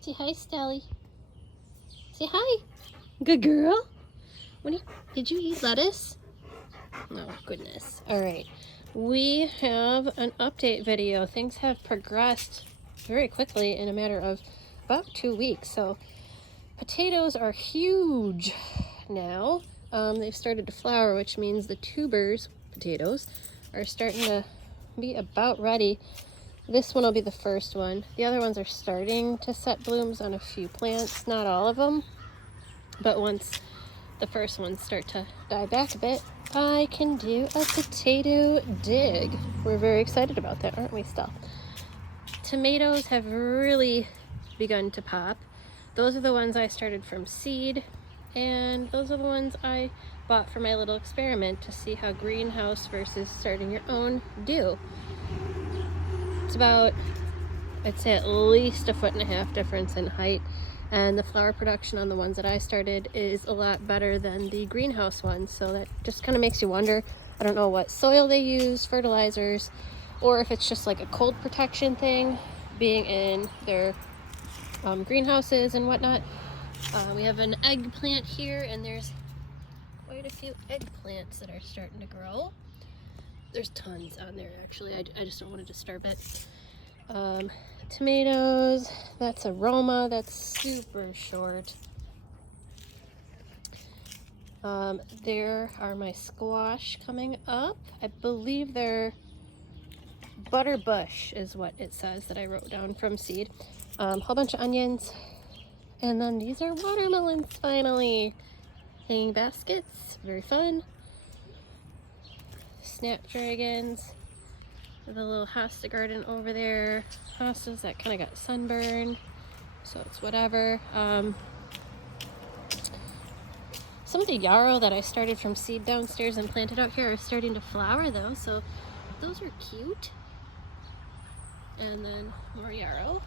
Say hi, Stelly. Say hi. Good girl. Did you eat lettuce? Oh, goodness. All right. We have an update video. Things have progressed very quickly in a matter of about 2 weeks. So potatoes are huge now. They've started to flower, which means the tubers, potatoes, are starting to be about ready. This one will be the first one. The other ones are starting to set blooms on a few plants, not all of them. But once the first ones start to die back a bit, I can do a potato dig. We're very excited about that, aren't we, Stell? Tomatoes have really begun to pop. Those are the ones I started from seed, and those are the ones I bought for my little experiment to see how greenhouse versus starting your own do. It's about, I'd say, at least 1.5 feet difference in height, and the flower production on the ones that I started is a lot better than the greenhouse ones, so that just kind of makes you wonder. I don't know what soil they use, fertilizers, or if it's just like a cold protection thing, being in their greenhouses and whatnot. We have an eggplant here, and there's quite a few eggplants that are starting to grow. There's tons on there, actually. I just don't want to disturb it. Tomatoes, that's a Roma, that's super short. There are my squash coming up. I believe they're butterbush is what it says that I wrote down from seed. Whole bunch of onions. And then these are watermelons, finally. Hanging baskets, very fun. Snapdragons. The little hosta garden over there. Hostas that kind of got sunburned, so it's whatever. Some of the yarrow that I started from seed downstairs and planted out here are starting to flower though, so those are cute. And then more yarrow.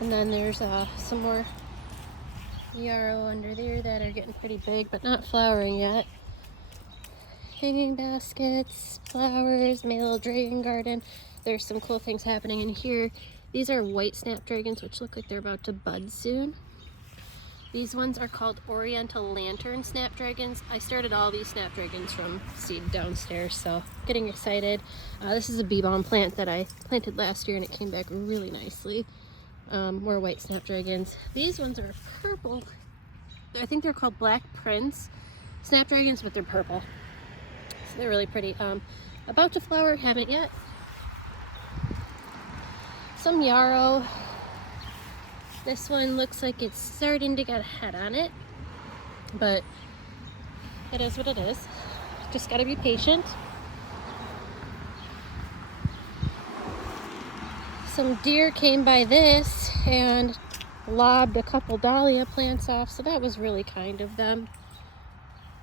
And then there's some more yarrow under there that are getting pretty big but not flowering yet. Hanging baskets, flowers, my little dragon garden. There's some cool things happening in here. These are white snapdragons, which look like they're about to bud soon. These ones are called Oriental Lantern snapdragons. I started all these snapdragons from seed downstairs, so getting excited. This is a bee balm plant that I planted last year and it came back really nicely. More white snapdragons. These ones are purple. I think they're called Black Prince snapdragons, but they're purple. So they're really pretty. About to flower, haven't yet. Some yarrow. This one looks like it's starting to get a head on it, but it is what it is. Just gotta be patient. Some deer came by this and lobbed a couple dahlia plants off, so that was really kind of them.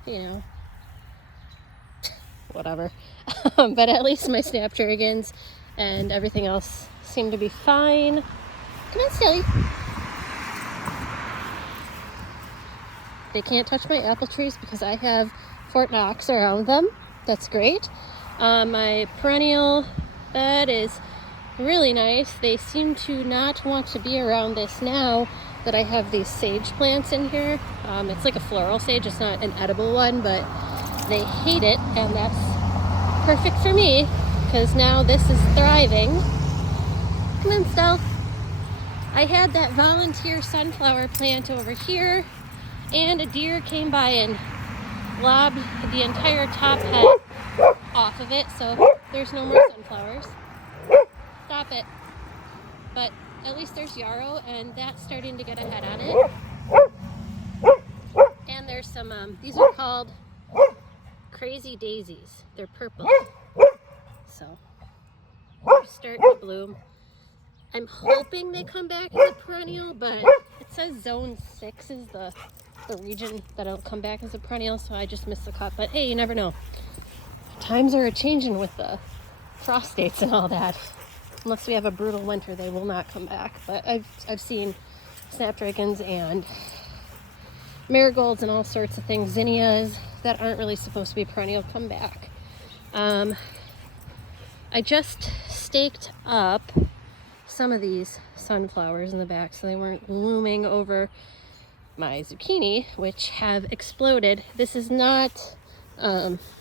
You know, whatever. But at least my snapdragons and everything else seem to be fine. Come on, Silly. They can't touch my apple trees because I have Fort Knox around them. That's great. My perennial bed is really nice. They seem to not want to be around this now that I have these sage plants in here. It's like a floral sage. It's not an edible one, but they hate it, and that's perfect for me because now this is thriving. Come on, Stell. I had that volunteer sunflower plant over here, and a deer came by and lobbed the entire top head off of it, so there's no more sunflowers. Stop it. But at least there's yarrow, and that's starting to get a head on it. And there's some, these are called crazy daisies. They're purple. So, they're starting to bloom. I'm hoping they come back as a perennial, but it says zone 6 is the region that it'll come back as a perennial, so I just missed the cut. But hey, you never know. Times are a-changing with the frost dates and all that. Unless we have a brutal winter, they will not come back. But I've seen snapdragons and marigolds and all sorts of things, zinnias, that aren't really supposed to be perennial, come back. I just staked up some of these sunflowers in the back so they weren't looming over my zucchini, which have exploded. This is not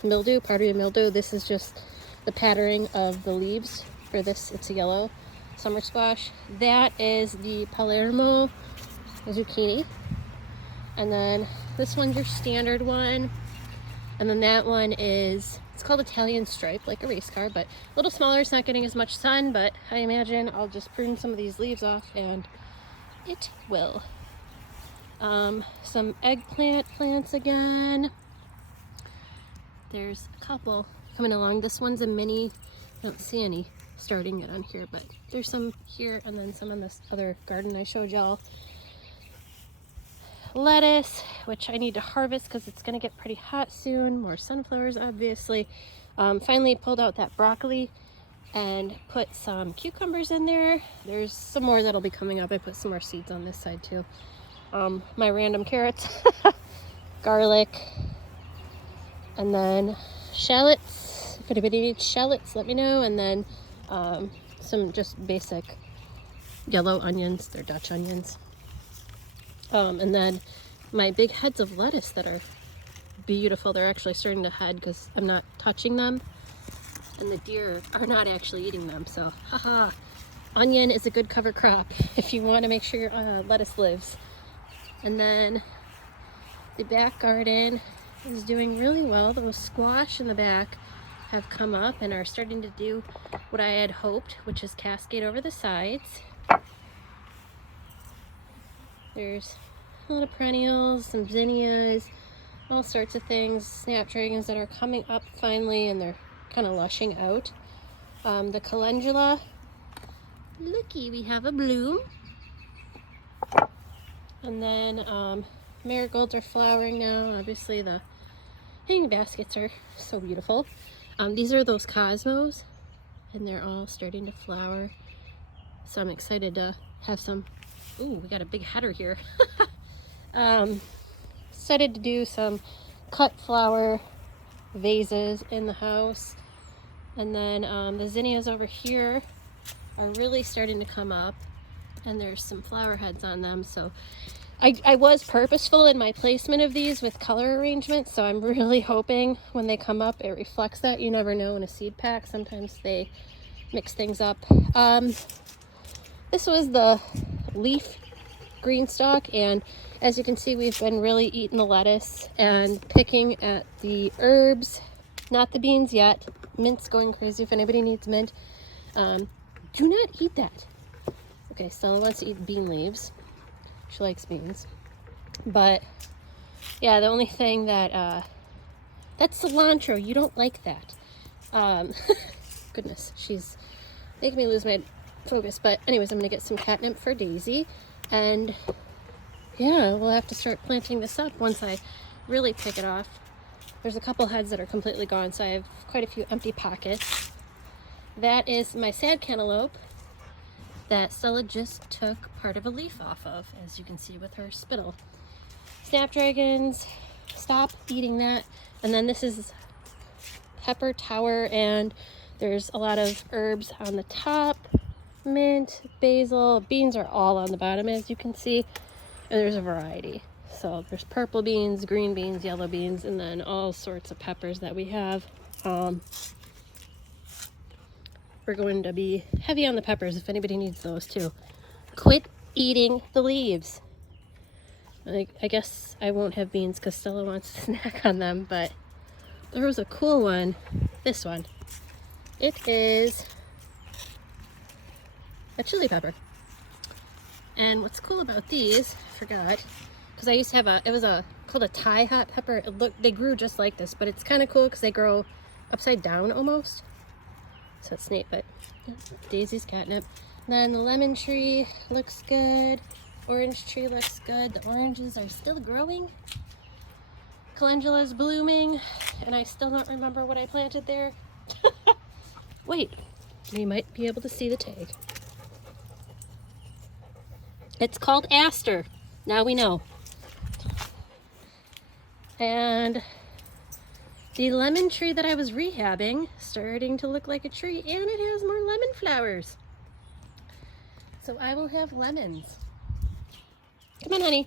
mildew, powdery mildew. This is just the patterning of the leaves for this. It's a yellow summer squash. That is the Palermo zucchini. And then this one's your standard one. And then that one is, it's called Italian Stripe, like a race car, but a little smaller. It's not getting as much sun, but I imagine I'll just prune some of these leaves off and it will. Some eggplant plants again. There's a couple coming along. This one's a mini. I don't see any starting it on here, but there's some here and then some in this other garden I showed y'all. Lettuce, which I need to harvest because it's going to get pretty hot soon. More sunflowers, obviously. Finally pulled out that broccoli and put some cucumbers in there. There's some more that'll be coming up. I put some more seeds on this side too. My random carrots, garlic, and then shallots. If anybody needs shallots, let me know. And then some just basic yellow onions. They're Dutch onions. And then my big heads of lettuce that are beautiful. They're actually starting to head because I'm not touching them. And the deer are not actually eating them. So, haha. Onion is a good cover crop if you want to make sure your lettuce lives. And then the back garden is doing really well. Those squash in the back have come up and are starting to do what I had hoped, which is cascade over the sides. There's a lot of perennials, some zinnias, all sorts of things, snapdragons that are coming up finally, and they're kind of lushing out. The calendula, looky, we have a bloom. And then marigolds are flowering now. Obviously the hanging baskets are so beautiful. These are those cosmos, and they're all starting to flower. So I'm excited to have some. Ooh, we got a big header here. Excited to do some cut flower vases in the house. And then the zinnias over here are really starting to come up, and there's some flower heads on them. So I was purposeful in my placement of these with color arrangement, so I'm really hoping when they come up it reflects that. You never know in a seed pack. Sometimes they mix things up. This was the leaf green stalk, and as you can see, we've been really eating the lettuce and picking at the herbs, not the beans yet. Mint's going crazy. If anybody needs mint, do not eat that. Okay, Stella wants to eat bean leaves. She likes beans, but yeah, the only thing that that's cilantro. You don't like that. Goodness, she's making me lose my focus. But anyways, I'm gonna get some catnip for Daisy, and yeah, we'll have to start planting this up once I really pick it off. There's a couple heads that are completely gone, so I have quite a few empty pockets. That is my sad cantaloupe that Stella just took part of a leaf off of, as you can see with her spittle. Snapdragons, stop eating that. And then this is pepper tower, and there's a lot of herbs on the top. Mint, basil, beans are all on the bottom, as you can see. And there's a variety. So there's purple beans, green beans, yellow beans, and then all sorts of peppers that we have. We're going to be heavy on the peppers if anybody needs those too. Quit eating the leaves. I guess I won't have beans because Stella wants to snack on them, but there was a cool one. This one. It is a chili pepper. And what's cool about these, I forgot, because I used to have it was called a Thai hot pepper. They grew just like this, but it's kind of cool because they grow upside down almost. So it's neat, but yeah, Daisy's catnip. And then the lemon tree looks good. Orange tree looks good. The oranges are still growing. Calendula's blooming, and I still don't remember what I planted there. Wait, we might be able to see the tag. It's called aster. Now we know. And the lemon tree that I was rehabbing, starting to look like a tree, and it has more lemon flowers. So I will have lemons. Come on, honey.